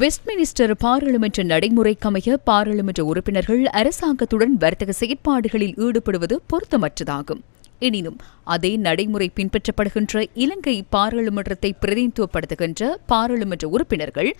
Westminster பாராளுமன்ற நடைமுறைக்கமைய பாராளுமன்ற உறுப்பினர்கள் அரசாங்கத்துடன் வர்த்தக செயற்பாடுகளில் ஈடுபடுவது பொருத்தமற்றதாகும். எனினும் அதே நடைமுறை பின்பற்றப்படுகின்ற இலங்கை பாராளுமன்றத்தை பிரதிநிதித்துவப்படுத்துகின்ற பாராளுமன்ற உறுப்பினர்கள்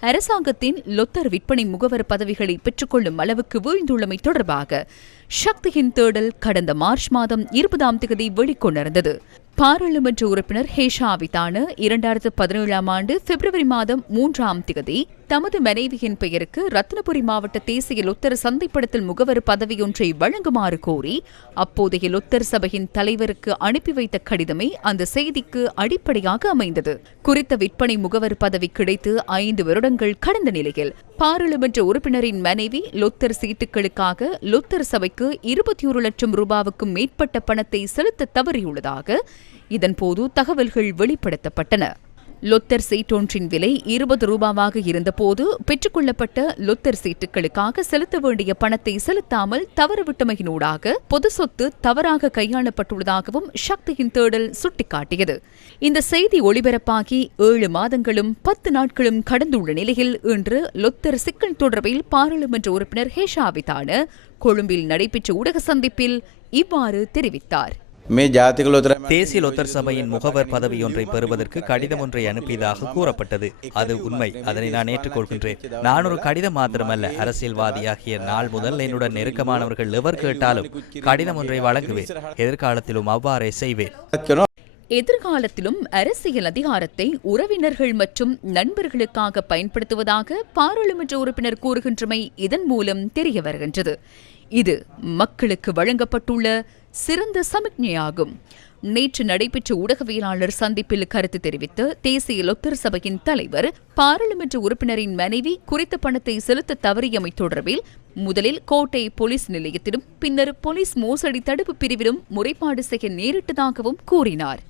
அரசாங்கத்தின் லொத்தர் விற்பனை முகவர் பதவிகளை பெற்றுக்கொள்ளும் அளவுக்கு வீழ்ந்துள்ளமை தொடர்பாக சக்தியின் தேடல் கடந்த மார்ச் மாதம் இருபதாம் தேதி வெளிக்கொண்டிருந்தது. பாராளுமன்ற உறுப்பினர் ஹேஷாவிதான இரண்டாயிரத்து பதினேழாம் ஆண்டு பிப்ரவரி மாதம் மூன்றாம் திகதி தமது மனைவியின் பெயருக்கு ரத்னபுரி மாவட்ட தேசிய லொத்தர் சந்தைப்படுத்தல் முகவர் பதவியொன்றை வழங்குமாறு கோரி அப்போதைய லொத்தர் சபையின் தலைவருக்கு அனுப்பி வைத்த கடிதமே அந்த செய்திக்கு அடிப்படையாக அமைந்தது. குறித்த விற்பனை முகவர் பதவி கிடைத்து ஐந்து வருடங்கள் கடந்த நிலையில் பாராளுமன்ற உறுப்பினரின் மனைவி லொத்தர் சீட்டுகளுக்காக லொத்தர் சபைக்கு இருபத்தி ஒரு லட்சம் ரூபாவுக்கும் மேற்பட்ட பணத்தை செலுத்த தவறியுள்ளதாக இதன்போது தகவல்கள் வெளிப்படுத்தப்பட்டன. லொத்தர் சீட்டொன்றின் விலை இருபது ரூபாவாக இருந்தபோது பெற்றுக்கொள்ளப்பட்ட லொத்தர் சீட்டுகளுக்காக செலுத்த வேண்டிய பணத்தை செலுத்தாமல் தவறவிட்டமையினூடாக பொது சொத்து தவறாக கையாளப்பட்டுள்ளதாகவும் சக்தியின் தேடல் சுட்டிக்காட்டியது. இந்த செய்தி ஒளிபரப்பாகி ஏழு மாதங்களும் பத்து நாட்களும் கடந்துள்ள நிலையில் இன்று லொத்தர் சிக்கல் தொடர்பில் பாராளுமன்ற உறுப்பினர் ஹேஷாவிதான கொழும்பில் நடைபெற்ற ஊடக சந்திப்பில் இவ்வாறு தெரிவித்தார். தேசிய லொத்தர் சபையின் முகவர் பதவியொன்றை பெறுவதற்கு கடிதம் ஒன்றை அனுப்பியதாக கூறப்பட்டது. அது உண்மை. அதனை நான் ஏற்றுக்கொள்கின்றேன். நான் ஒரு கடிதம் மாத்திரமல்ல. அரசியல்வாதியாகிய நாள் முதல் என்னுடன் நெருக்கமானவர்கள் எவர் கேட்டாலும் கடிதம் ஒன்றை வழங்குவேன். எதிர்காலத்திலும் அவ்வாறே செய்வேன். எதிர்காலத்திலும் அரசியல் அதிகாரத்தை உறவினர்கள் மற்றும் நண்பர்களுக்காக பயன்படுத்துவதாக பாராளுமன்ற உறுப்பினர் கூறுகின்றமை இதன் மூலம் தெரிய வருகின்றது. இது மக்களுக்கு வழங்கப்பட்டுள்ள சிறந்த சமிக்ஞையாகும். நேற்று நடைபெற்ற ஊடகவியலாளர் சந்திப்பில் கருத்து தெரிவித்த தேசிய லொத்தர் சபையின் தலைவர் பாராளுமன்ற உறுப்பினரின் மனைவி குறித்த பணத்தை செலுத்த தவறியமை தொடர்பில் முதலில் கோட்டை போலீஸ் நிலையத்திலும் பின்னர் போலீஸ் மோசடி தடுப்பு பிரிவிலும் முறைப்பாடு செய்ய நேரிட்டதாகவும் கூறினார்.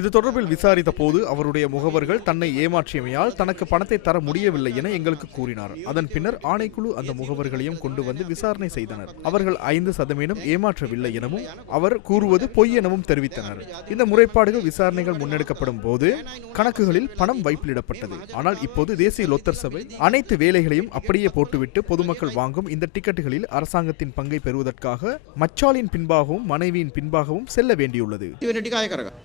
இது தொடர்பில் விசாரித்த போது அவருடைய முகவர்கள் தன்னை ஏமாற்றியமையால் தனக்கு பணத்தை தர முடியவில்லை என எங்களுக்கு கூறினார். அதன் பின்னர் ஆணைக்குழு அந்த முகவர்களையும் கொண்டு வந்து விசாரணை செய்தனர். அவர்கள் ஐந்து சதவீதம் ஏமாற்றவில்லை எனவும் அவர் கூறுவது பொய் எனவும் தெரிவித்தனர். இந்த முறைப்பாடுகள் விசாரணைகள் முன்னெடுக்கப்படும் போது கணக்குகளில் பணம் வைப்பிலிடப்பட்டது. ஆனால் இப்போது தேசிய லோத்தர் சபை அனைத்து வேலைகளையும் அப்படியே போட்டுவிட்டு பொது பொதுமக்கள் வாங்கும் இந்த டிக்கெட்டுகளில் அரசாங்கத்தின் பங்கை பெறுவதற்காக மச்சாலின் பின்பாகவும் மனைவியின் பின்பாகவும் செல்ல வேண்டியுள்ளது.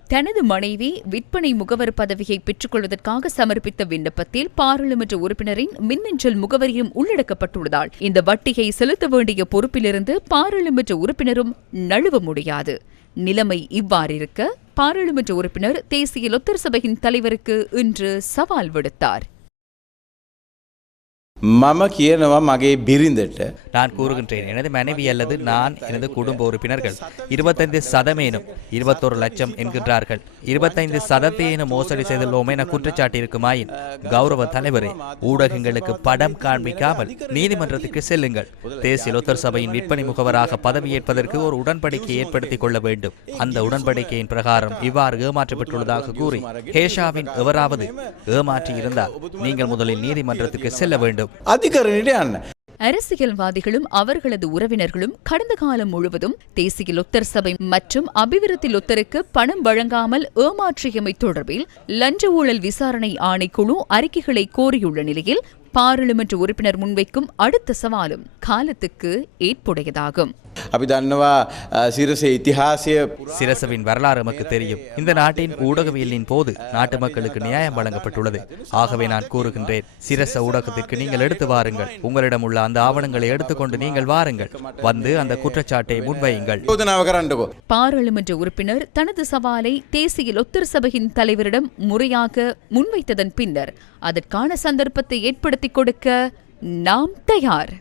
தனது மனைவி விற்பனை முகவர் பதவியை பெற்றுக் கொள்வதற்காக சமர்ப்பித்த விண்ணப்பத்தில் பாராளுமன்ற உறுப்பினரின் மின்னஞ்சல் முகவரியும் உள்ளடக்கப்பட்டுள்ளதால் இந்த வட்டியை செலுத்த வேண்டிய பொறுப்பிலிருந்து பாராளுமன்ற உறுப்பினரும் நழுவ முடியாது. நிலைமை இவ்வாறிருக்க பாராளுமன்ற உறுப்பினர் தேசிய லொத்தர் சபையின் தலைவருக்கு இன்று சவால் விடுத்தார். මම කියනවා මගේ බිරිඳට நான் கூறுகின்றேன் எனது மனைவி அல்லது நான் எனது குடும்ப உறுப்பினர்கள் இருபத்தைந்து சதமேனும் இருபத்தொரு லட்சம் என்கின்றார்கள் இருபத்தைந்து சதத்தையேனும் மோசடி செய்துள்ளோம் என குற்றச்சாட்டு இருக்குமாயின் கௌரவ தலைவரே ஊடகங்களுக்கு படம் காண்பிக்காமல் நீதிமன்றத்துக்கு செல்லுங்கள் தேசிய லொத்தர் சபையின் விற்பனை முகவராக பதவியேற்பதற்கு ஒரு உடன்படிக்கை ஏற்படுத்திக் கொள்ள வேண்டும் அந்த உடன்படிக்கையின் பிரகாரம் இவ்வாறு ஏமாற்றப்பட்டுள்ளதாக கூறி ஹேஷாவின் எவராவது ஏமாற்றி இருந்தால் நீங்கள் முதலில் நீதிமன்றத்துக்கு செல்ல வேண்டும் අධිකරණයට යන්න. அரசியல்வாதிகளும் அவர்களது உறவினர்களும் கடந்த காலம் முழுவதும் தேசிய லொத்தர் சபை மற்றும் அபிவிருத்தி லொத்தருக்கு பணம் வழங்காமல் ஏமாற்றியமை தொடர்பில் லஞ்ச ஊழல் விசாரணை ஆணைக்குழு அறிக்கைகளை கோரியுள்ள நிலையில் பாராளுமன்ற உறுப்பினர் முன்வைக்கும் அடுத்த சவாலும் காலத்துக்கு ஏற்புடையதாகும் අපි දන්නවා අ, සිරස ඉතිහාසය சிரசவின் வரலாறு நமக்கு தெரியும் இந்த நாட்டின் ஊடகவியலின் போது நாட்டு மக்களுக்கு நியாயம் வழங்கப்பட்டுள்ளது ஆகவே நான் கூறுகின்றேன் சிரச ஊடகத்திற்கு நீங்கள் எடுத்து வாருங்கள் உங்களிடம் உள்ள அந்த ஆவணங்களை எடுத்துக்கொண்டு நீங்கள் வாருங்கள் வந்து அந்த குற்றச்சாட்டை முன்வையுங்கள் චෝදනාව කරන්නකෝ. பாராளுமன்ற உறுப்பினர் தனது சவாலை தேசிய லொத்தர் சபையின் தலைவரிடம் முறையாக முன்வைத்ததன் பின்னர் அதற்கான சந்தர்ப்பத்தை ஏற்படுத்தி கொடுக்க நாம் தயார்.